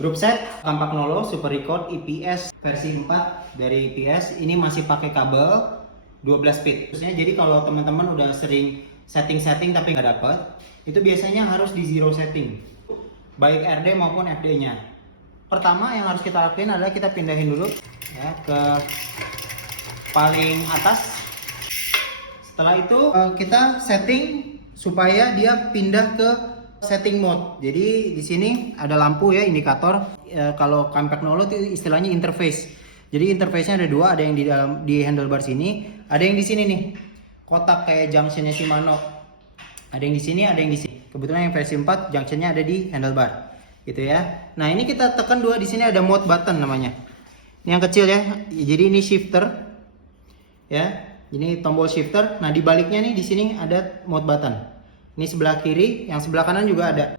Group set Kampak Nolo Super Record IPS versi 4 dari IPS. Ini masih pakai kabel 12 pit. Jadi kalau teman-teman udah sering setting tapi nggak dapet, itu biasanya harus di zero setting, baik RD maupun FD-nya. Pertama yang harus kita lakuin adalah kita pindahin dulu ya ke paling atas. Setelah itu kita setting supaya dia pindah ke setting mode. Jadi di sini ada lampu ya, indikator. Kalau Kampak Nolo itu istilahnya interface. Jadi interface-nya ada dua, ada yang di dalam di handlebar sini, ada yang di sini nih. Kotak kayak junctionnya Shimano. Ada yang di sini, ada yang di sini. Kebetulan yang versi 4 junctionnya ada di handlebar. Gitu ya. Nah, ini kita tekan dua, di sini ada mode button namanya. Ini yang kecil ya. Jadi ini shifter. Ya. Ini tombol shifter. Nah, di baliknya nih di sini ada mode button. Ini sebelah kiri, yang sebelah kanan juga ada.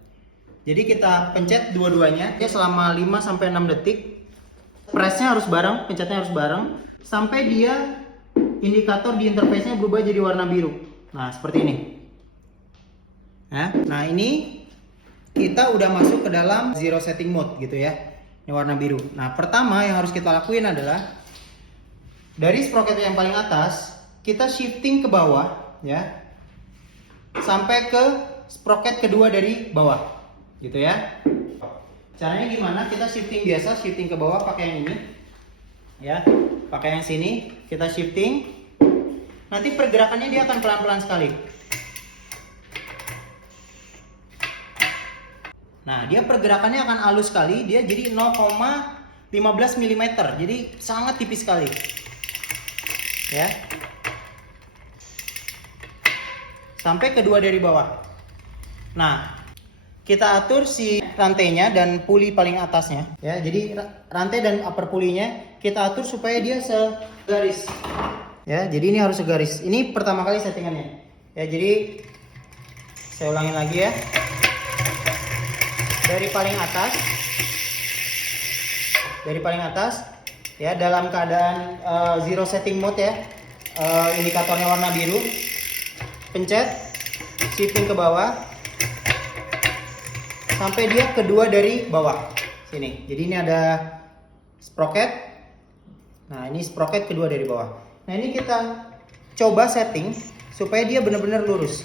Jadi kita pencet dua-duanya ya selama 5 sampai 6 detik. Pressnya harus bareng, pencetnya harus bareng sampai dia indikator di interface-nya berubah jadi warna biru. Nah, seperti ini. Nah, ini kita udah masuk ke dalam zero setting mode gitu ya. Ini warna biru. Nah, pertama yang harus kita lakuin adalah dari sprocket yang paling atas, kita shifting ke bawah ya. Sampai ke sprocket kedua dari bawah. Gitu ya. Caranya gimana? Kita shifting biasa, shifting ke bawah pakai yang ini. Ya, pakai yang sini, kita shifting. Nanti pergerakannya dia akan pelan-pelan sekali. Nah, dia pergerakannya akan halus sekali, dia jadi 0,15 mm. Jadi sangat tipis sekali. Ya. Sampai kedua dari bawah. Nah, kita atur si rantainya dan puli paling atasnya ya. Jadi rantai dan upper pulinya kita atur supaya dia segaris ya. Jadi ini harus segaris. Ini pertama kali settingannya ya. Jadi saya ulangin lagi ya, dari paling atas ya, dalam keadaan zero setting mode ya. Indikatornya warna biru, pencet shifting ke bawah sampai dia kedua dari bawah sini. Jadi ini ada sprocket. Nah, ini sprocket kedua dari bawah. Nah, ini kita coba setting supaya dia benar-benar lurus.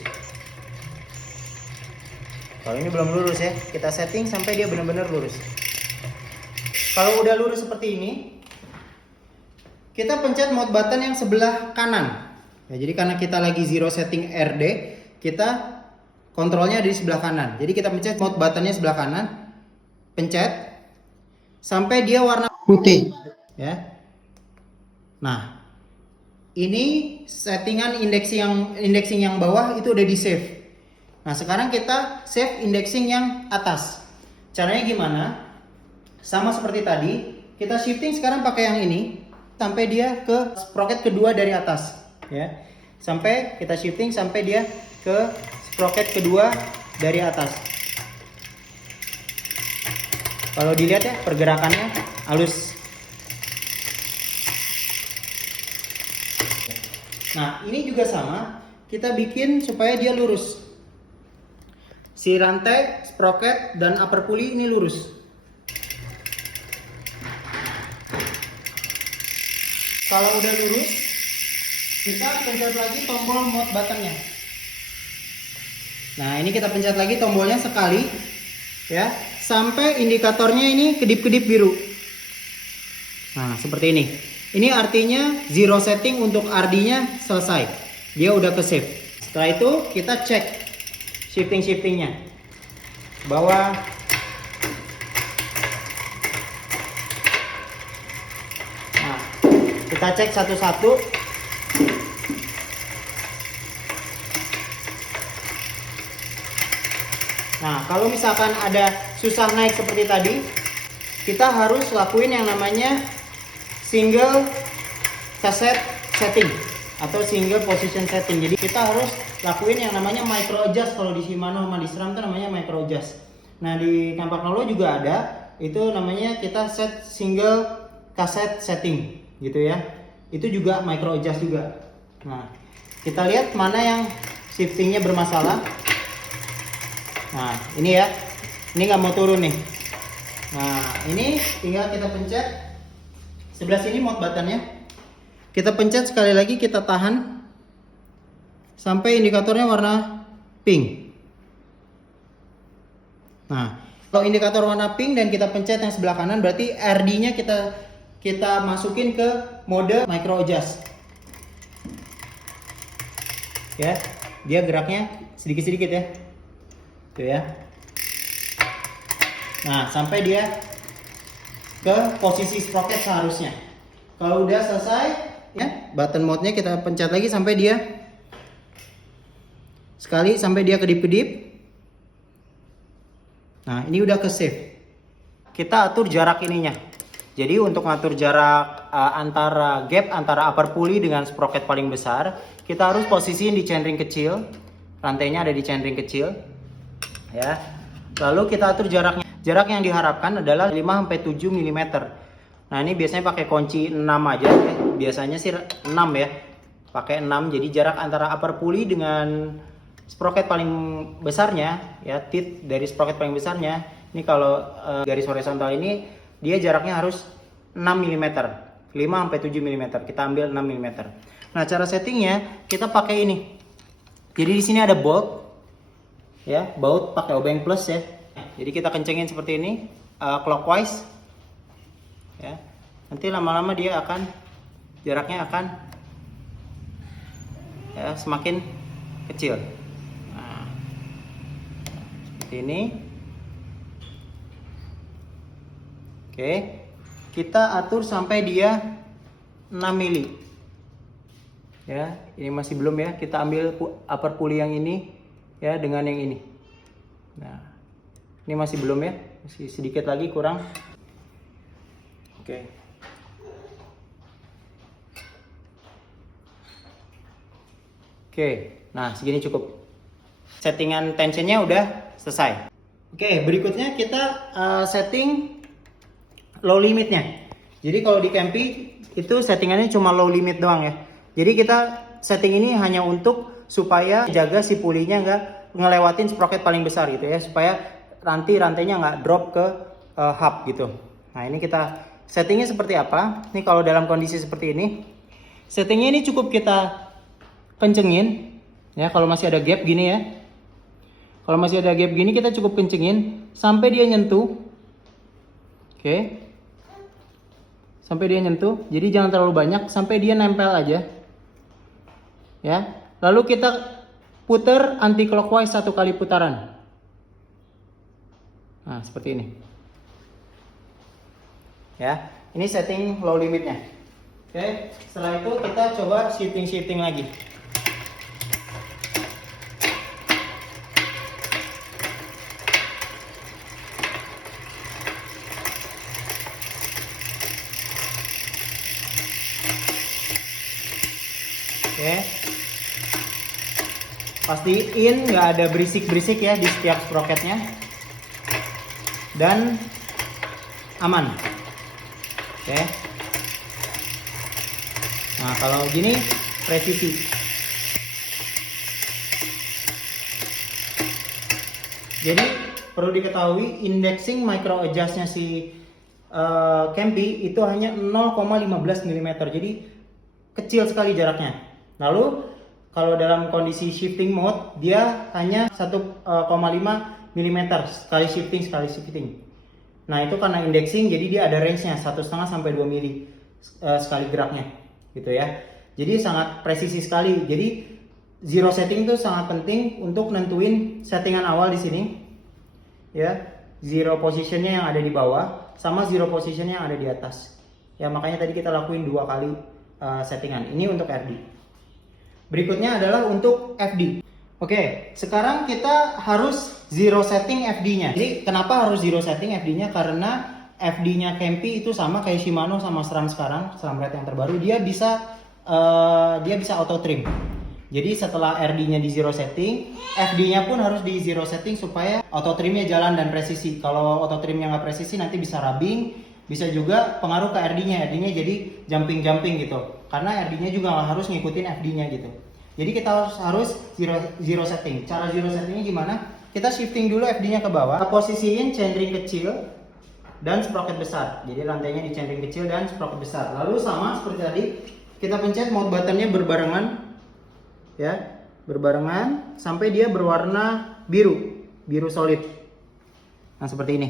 Kalau ini belum lurus ya, kita setting sampai dia benar-benar lurus. Kalau udah lurus seperti ini, kita pencet mode button yang sebelah kanan. Ya, jadi karena kita lagi zero setting RD, kita kontrolnya di sebelah kanan. Jadi kita pencet mode buttonnya sebelah kanan, pencet sampai dia warna putih, ya. Nah, ini settingan indexing yang bawah itu udah di save. Nah, sekarang kita save indexing yang atas. Caranya gimana? Sama seperti tadi, kita shifting sekarang pakai yang ini sampai dia ke sprocket kedua dari atas, ya. Sampai kita shifting sampai dia ke sprocket kedua dari atas. Kalau dilihat ya, pergerakannya halus. Nah, ini juga sama, kita bikin supaya dia lurus. Si rantai, sprocket, dan upper pulley ini lurus. Kalau udah lurus, kita pencet lagi tombol mode buttonnya. Nah, ini kita pencet lagi tombolnya sekali ya, sampai indikatornya ini kedip-kedip biru. Nah, seperti ini. Ini artinya zero setting untuk RD-nya selesai. Dia udah ke save. Setelah itu kita cek shiftingnya. Bawah. Nah, kita cek satu-satu. Nah, kalau misalkan ada susah naik seperti tadi, kita harus lakuin yang namanya single cassette setting atau single position setting. Jadi kita harus lakuin yang namanya micro adjust. Kalau di Shimano sama di SRAM itu namanya micro adjust. Nah, di Kampak Nolo juga ada, itu namanya kita set single cassette setting gitu ya. Itu juga micro adjust juga. Nah, kita lihat mana yang shiftingnya bermasalah. Nah, ini ya, ini nggak mau turun nih. Nah, ini tinggal kita pencet. Sebelah sini mode buttonnya. Kita pencet sekali lagi, kita tahan sampai indikatornya warna pink. Nah, kalau indikator warna pink dan kita pencet yang sebelah kanan, berarti RD-nya kita masukin ke mode micro adjust. Ya, dia geraknya sedikit-sedikit ya. Tuh ya. Nah, sampai dia ke posisi sprocket seharusnya. Kalau udah selesai, ya, button mode-nya kita pencet lagi sampai dia kedip-kedip. Nah, ini udah ke save. Kita atur jarak ininya. Jadi untuk ngatur jarak antara gap antara upper pulley dengan sprocket paling besar, kita harus posisiin di chainring kecil. Rantainya ada di chainring kecil. Ya. Lalu kita atur jaraknya. Jarak yang diharapkan adalah 5-7 mm. Nah, ini biasanya pakai kunci 6 aja ya. Biasanya sih 6 ya. Pakai 6. Jadi jarak antara upper pulley dengan sprocket paling besarnya ya, teeth dari sprocket paling besarnya. Ini kalau garis horizontal ini dia jaraknya harus 6 mm. 5-7 mm. Kita ambil 6 mm. Nah, cara settingnya kita pakai ini. Jadi di sini ada bolt. Ya, baut pakai obeng plus ya. Jadi kita kencengin seperti ini, clockwise. Ya. Nanti lama-lama dia jaraknya akan ya, semakin kecil. Nah, seperti ini. Oke. Kita atur sampai dia 6 mili. Ya, ini masih belum ya. Kita ambil upper pulley yang ini ya dengan yang ini. Nah, ini masih belum ya, masih sedikit lagi kurang. Oke. Oke, nah segini cukup. Settingan tensionnya udah selesai. Oke, berikutnya kita setting low limitnya. Jadi kalau di Campy itu settingannya cuma low limit doang ya. Jadi kita setting ini hanya untuk supaya jaga si pulley-nya nggak ngelewatin sprocket paling besar gitu ya, supaya nanti rantainya nggak drop ke hub gitu. Nah, ini kita settingnya seperti apa? Ini kalau dalam kondisi seperti ini, settingnya ini cukup kita kencengin ya. Kalau masih ada gap gini ya, kalau masih ada gap gini kita cukup kencengin sampai dia nyentuh. Oke, sampai dia nyentuh. Jadi jangan terlalu banyak, sampai dia nempel aja ya. Lalu kita putar anti clockwise 1 kali putaran. Nah, seperti ini. Ya, ini setting low limitnya. Oke, setelah itu kita coba shifting lagi. Oke. Pastiin nggak ada berisik-berisik ya di setiap sprocketnya. Dan aman. Oke. Nah, kalau gini presisi. Jadi perlu diketahui indexing micro adjustnya si Campy itu hanya 0,15 mm. Jadi kecil sekali jaraknya. Lalu kalau dalam kondisi shifting mode dia hanya 1,5 mm sekali shifting. Nah, itu karena indexing jadi dia ada range-nya 1,5 sampai 2 mili sekali geraknya gitu ya. Jadi sangat presisi sekali. Jadi zero setting itu sangat penting untuk nentuin settingan awal di sini. Ya, zero positionnya yang ada di bawah sama zero positionnya yang ada di atas. Ya, makanya tadi kita lakuin 2 kali settingan. Ini untuk RD. Berikutnya adalah untuk FD. Oke, sekarang kita harus zero setting FD-nya. Jadi kenapa harus zero setting FD-nya? Karena FD-nya Campy itu sama kayak Shimano sama SRAM sekarang, SRAM Red yang terbaru, dia bisa auto trim. Jadi setelah RD-nya di zero setting, FD-nya pun harus di zero setting supaya auto trimnya jalan dan presisi. Kalau auto trimnya nggak presisi nanti bisa rubbing, bisa juga pengaruh ke RD-nya. RD-nya jadi jumping gitu. Karena RD-nya juga nggak harus ngikutin FD-nya gitu. Jadi kita harus zero setting. Cara zero settingnya gimana? Kita shifting dulu FD-nya ke bawah, posisiin chainring kecil dan sprocket besar. Jadi rantainya di centering kecil dan sprocket besar. Lalu sama seperti tadi, kita pencet mode buttonnya berbarengan, ya, berbarengan sampai dia berwarna biru, biru solid. Nah seperti ini.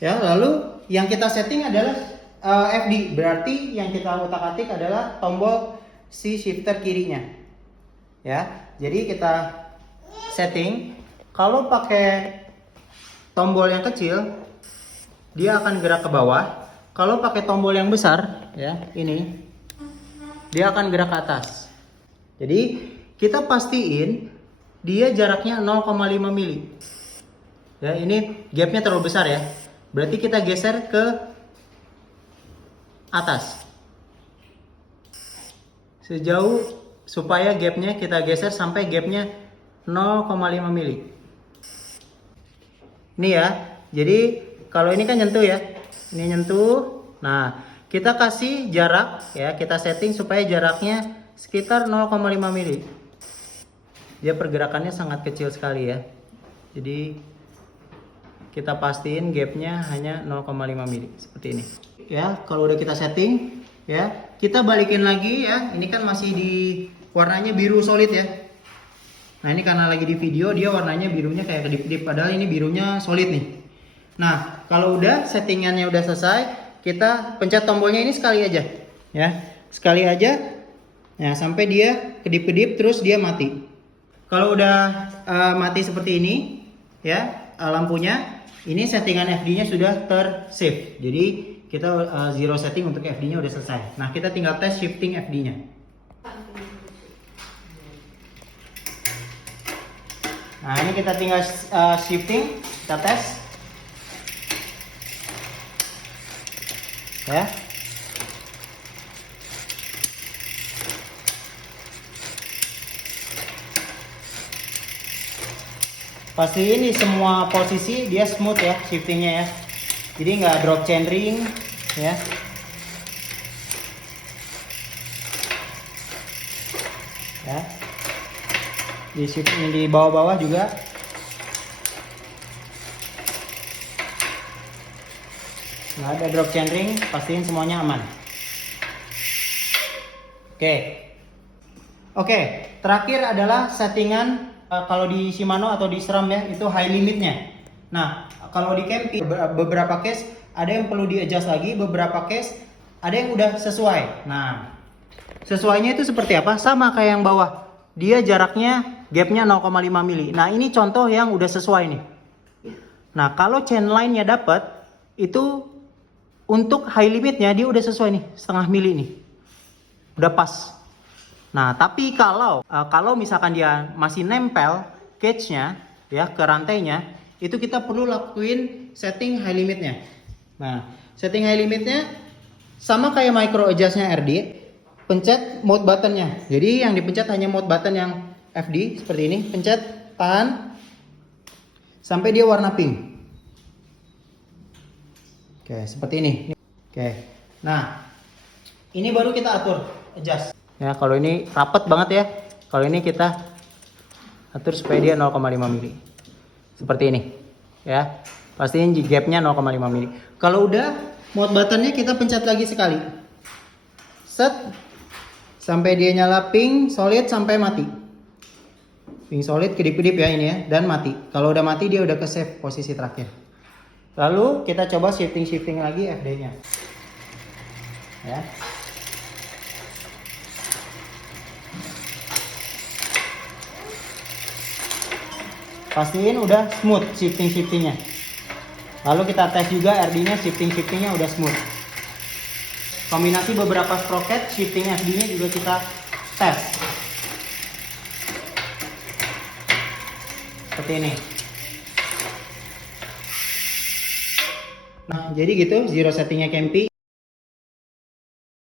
Ya, lalu yang kita setting adalah FD, berarti yang kita utak-atik adalah tombol si shifter kirinya. Ya, jadi kita setting. Kalau pakai tombol yang kecil, dia akan gerak ke bawah. Kalau pakai tombol yang besar, ya, ini, dia akan gerak ke atas. Jadi kita pastiin dia jaraknya 0,5 mili. Ya, ini gapnya terlalu besar ya. Berarti kita geser ke atas. Sejauh supaya gapnya kita geser sampai gapnya 0,5 mili. Ini ya. Jadi kalau ini kan nyentuh ya. Ini nyentuh. Nah, kita kasih jarak ya, kita setting supaya jaraknya sekitar 0,5 mili. Dia pergerakannya sangat kecil sekali ya. Jadi kita pastiin gapnya hanya 0,5 mili seperti ini. Ya, kalau udah kita setting ya, kita balikin lagi ya. Ini kan masih di warnanya biru solid ya. Nah, ini karena lagi di video dia warnanya birunya kayak kedip-kedip, padahal ini birunya solid nih. Nah, kalau udah settingannya udah selesai, kita pencet tombolnya ini sekali aja ya. Sekali aja. Nah, sampai dia kedip-kedip terus dia mati. Kalau udah mati seperti ini ya, lampunya, ini settingan FD-nya sudah tersave. Jadi kita zero setting untuk FD-nya udah selesai. Nah, kita tinggal tes shifting FD-nya. Nah, ini kita tinggal shifting, kita tes. Ya. Pastiin di semua posisi dia smooth ya shiftingnya ya. Jadi nggak drop chainring ya. Ya. Di shifting di bawah-bawah juga. Nggak ada drop chainring, pastiin semuanya aman. Oke, terakhir adalah settingan kalau di Shimano atau di SRAM ya, itu high limitnya. Nah, kalau di Kempi beberapa case ada yang perlu di adjust lagi, beberapa case ada yang udah sesuai. Nah, sesuainya itu seperti apa? Sama kayak yang bawah. Dia jaraknya gapnya 0,5 mili. Nah, ini contoh yang udah sesuai nih. Nah, kalau chain line-nya dapat, itu untuk high limitnya dia udah sesuai nih, setengah mili nih. Udah pas. Nah, tapi kalau misalkan dia masih nempel cage-nya ya ke rantainya, itu kita perlu lakuin setting high limitnya. Nah, setting high limitnya sama kayak micro adjust-nya RD, pencet mode button-nya. Jadi yang dipencet hanya mode button yang FD seperti ini, pencet, tahan sampai dia warna pink. Oke, seperti ini. Oke. Nah, ini baru kita atur adjust. Ya, kalau ini rapet banget ya. Kalau ini kita atur supaya dia 0,5 mili. Seperti ini. Ya. Pastiin gapnya 0,5 mili. Kalau udah, mode buttonnya kita pencet lagi sekali. Set. Sampai dia nyala pink, solid sampai mati. Pink solid, kedip-kedip ya ini ya. Dan mati. Kalau udah mati dia udah ke save posisi terakhir. Lalu kita coba shifting lagi FD-nya. Ya. Pastiin udah smooth shiftingnya. Lalu kita tes juga RD-nya, shiftingnya udah smooth. Kombinasi beberapa sprocket, shifting FD-nya juga kita tes. Seperti ini. Nah, jadi gitu zero settingnya Kempi.